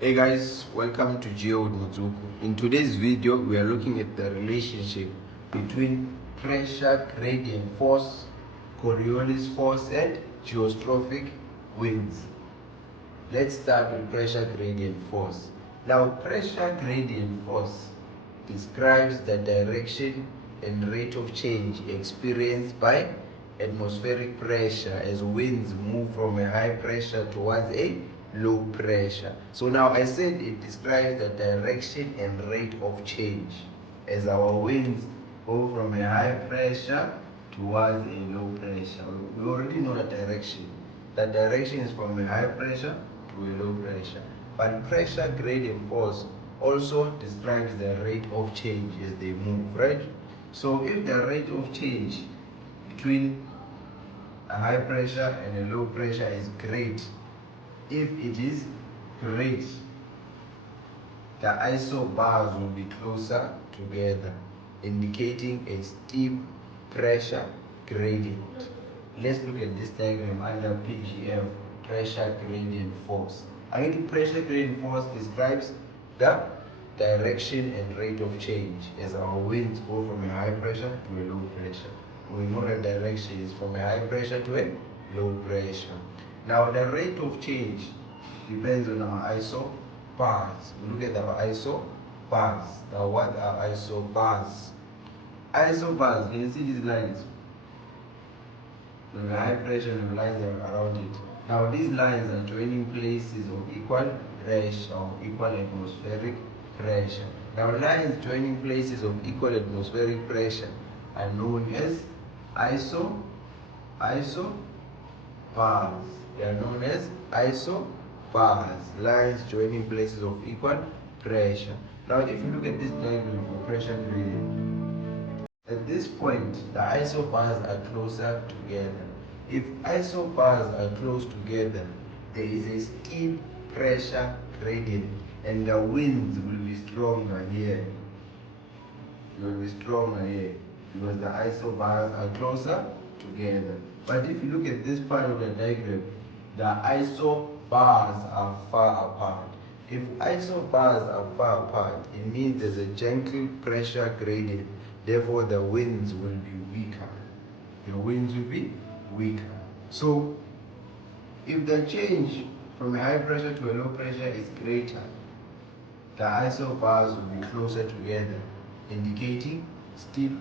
Hey guys, welcome to Geo with Motsoko. In today's video, we are looking at the relationship between pressure gradient force, Coriolis force, and geostrophic winds. Let's start with pressure gradient force. Now, pressure gradient force describes the direction and rate of change experienced by atmospheric pressure as winds move from a high pressure towards a low pressure. So now I said it describes the direction and rate of change as our winds go from a high pressure towards a low pressure. We already know the direction. The direction is from a high pressure to a low pressure. But pressure gradient force also describes the rate of change as they move, right? So if the rate of change between a high pressure and a low pressure is great, if it is great, the isobars will be closer together, indicating a steep pressure gradient. Let's look at this diagram under PGF, pressure gradient force. Again, pressure gradient force describes the direction and rate of change as our winds go from a high pressure to a low pressure. We know the direction is from a high pressure to a low pressure. Now, the rate of change depends on our isobars. We look at our isobars. Now, what are isobars? Isobars, can you see these lines? The high pressure and the lines are around it. Now these lines are joining places of equal pressure or equal atmospheric pressure. Now lines joining places of equal atmospheric pressure are known as isobars. They are known as isobars. Lines joining places of equal pressure. Now if you look at this diagram for pressure gradient, at this point, the isobars are closer together. If isobars are close together, there is a steep pressure gradient and the winds will be stronger here. It will be stronger here because the isobars are closer together. But if you look at this part of the diagram, the isobars are far apart. If isobars are far apart, it means there's a gentle pressure gradient. Therefore, the winds will be weaker. The winds will be weaker. So, if the change from a high pressure to a low pressure is greater, the isobars will be closer together, indicating steep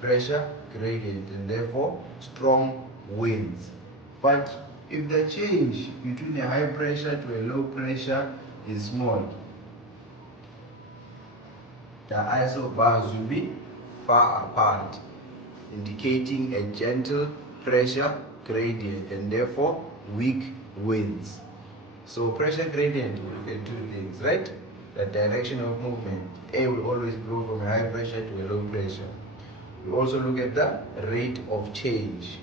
pressure gradient and therefore strong winds. But if the change between a high pressure to a low pressure is small, the isobars will be far apart, indicating a gentle pressure gradient and therefore weak winds. So pressure gradient, we look at two things, right? The direction of movement. A will always go from a high pressure to a low pressure. We also look at the rate of change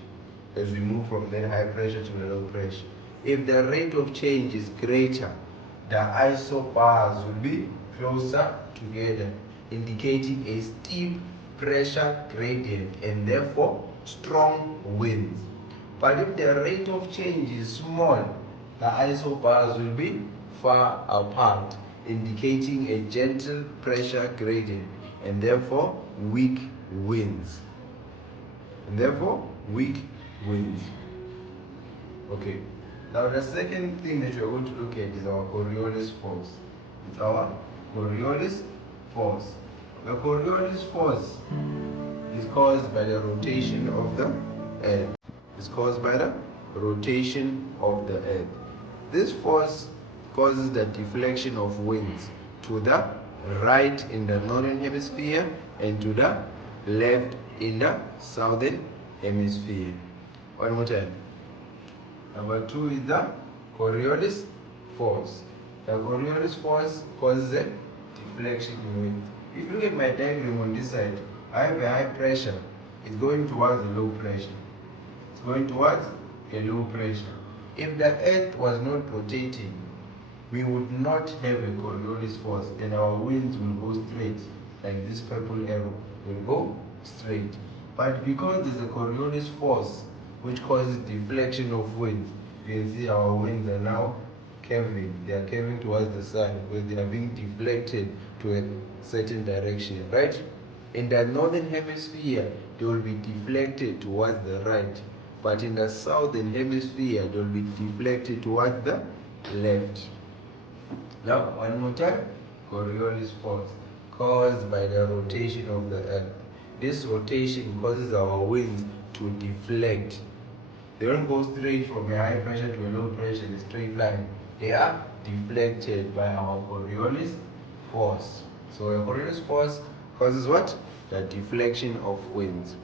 as we move from that high pressure to a low pressure. If the rate of change is greater, the isobars will be closer together, indicating a steep pressure gradient and therefore strong winds. But if the rate of change is small, the isobars will be far apart, indicating a gentle pressure gradient and therefore weak winds. Okay. Now the second thing that we are going to look at is our Coriolis force. It's our Coriolis force. The Coriolis force is caused by the rotation of the Earth. It's caused by the rotation of the Earth. This force causes the deflection of winds to the right in the northern hemisphere and to the left in the southern hemisphere. One more time. Number 2 is the Coriolis force. The Coriolis force causes a deflection in wind. If you look at my diagram on this side, I have a high pressure. It's going towards a low pressure. It's going towards a low pressure. If the Earth was not rotating, we would not have a Coriolis force and our winds will go straight, like this purple arrow will go straight. But because there's a Coriolis force which causes deflection of winds, you can see our winds are now curving. They are curving towards the sun because they are being deflected to a certain direction, right? In the northern hemisphere, they will be deflected towards the right, but in the southern hemisphere, they will be deflected towards the left. Now, one more time. Coriolis force caused by the rotation of the earth. This rotation causes our winds to deflect. They don't go straight from a high pressure to a low pressure in a straight line. They are deflected by our Coriolis force. So a Coriolis force causes what? The deflection of winds.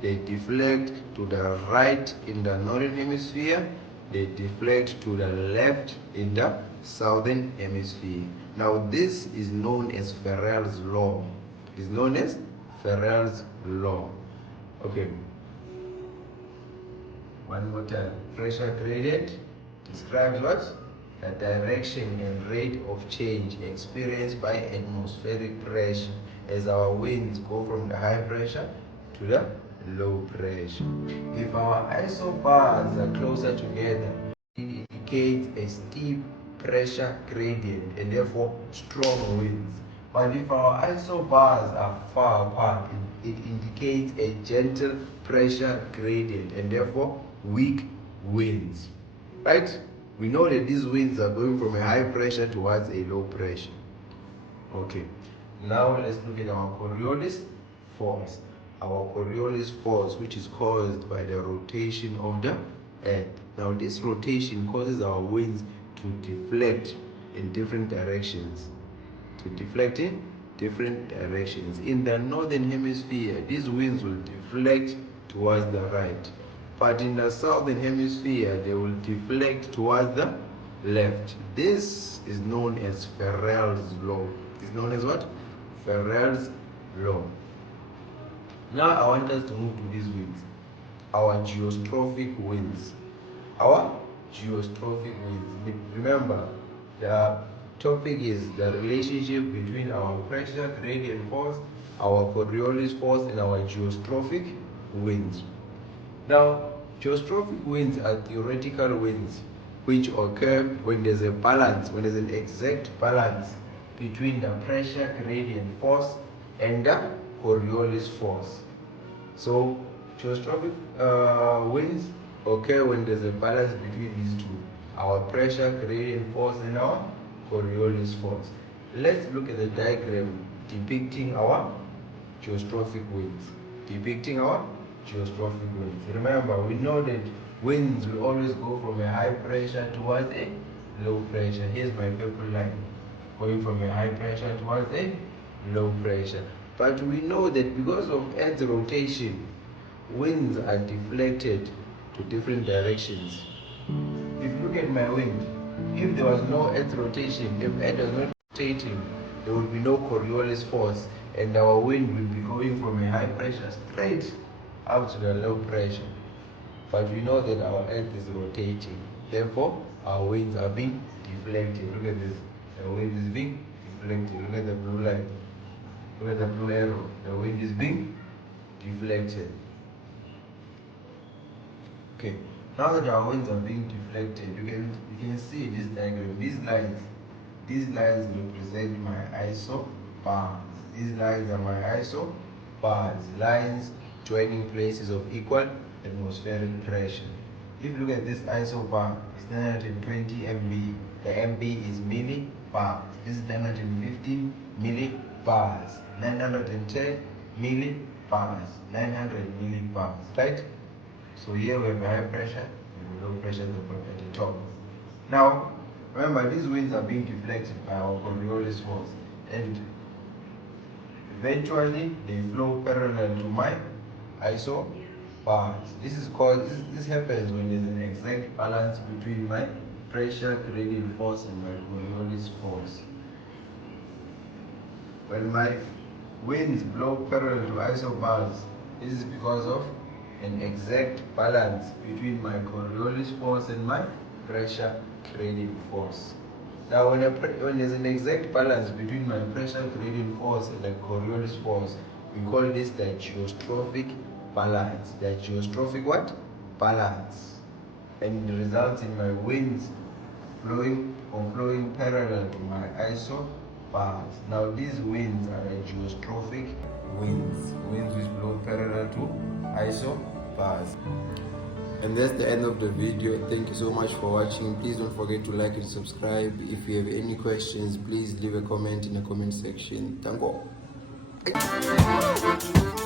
They deflect to the right in the northern hemisphere. They deflect to the left in the southern hemisphere. Now this is known as Ferrel's law. It is known as Ferrel's law. Okay. One more time. Pressure gradient describes what? The direction and rate of change experienced by atmospheric pressure as our winds go from the high pressure to the low pressure. If our isobars are closer together, it indicates a steep pressure gradient and therefore strong winds. But if our isobars are far apart, it indicates a gentle pressure gradient and therefore weak winds. Right? We know that these winds are going from a high pressure towards a low pressure. Okay. Now let's look at our Coriolis force. Our Coriolis force, which is caused by the rotation of the earth. Now this rotation causes our winds to deflect in different directions. In the northern hemisphere, these winds will deflect towards the right. But in the southern hemisphere, they will deflect towards the left. This is known as Ferrel's law. It's known as what? Ferrel's law. Now I want us to move to these winds. Our geostrophic winds. Our geostrophic winds. Remember, the topic is the relationship between our pressure gradient force, our Coriolis force, and our geostrophic winds. Now, geostrophic winds are theoretical winds which occur when there's a balance, when there's an exact balance between the pressure gradient force and the Coriolis force. So, geostrophic winds occur when there's a balance between these two, our pressure gradient force and our Coriolis force. Let's look at the diagram depicting our geostrophic winds. Remember, we know that winds will always go from a high pressure towards a low pressure. Here's my purple line, going from a high pressure towards a low pressure. But we know that because of Earth's rotation, winds are deflected to different directions. If you look at my wind, if there was no Earth rotation, if Earth was not rotating, there would be no Coriolis force, and our wind will be going from a high pressure straight up to the low pressure. But we know that our Earth is rotating, therefore our winds are being deflected. Look at this, the wind is being deflected. Look at the blue line, look at the blue arrow, the wind is being deflected. Okay, now that our winds are being deflected, you can see this diagram. These lines represent my isobars. These lines are my isobars, lines joining places of equal atmospheric pressure. If you look at this isobar, it's 920 MB. The MB is millibars. This is 915 millibars. 910 millibars. 900 millibars. Right? So here we have a high pressure, we have low pressure at the top. Now, remember, these winds are being deflected by our Coriolis force, and eventually they flow parallel to my isobars. This happens when there's an exact balance between my pressure gradient force and my Coriolis force. When my winds blow parallel to isobars, this is because of an exact balance between my Coriolis force and my pressure gradient force. Now, when there's an exact balance between my pressure gradient force and the Coriolis force, we call this the geostrophic balance. The geostrophic what? Balance. And it results in my winds flowing parallel to my ISO bars. Now these winds are geostrophic winds which blow parallel to ISO bars. And that's the end of the video. Thank you so much for watching. Please don't forget to like and subscribe. If you have any questions, please leave a comment in the comment section. Thank you.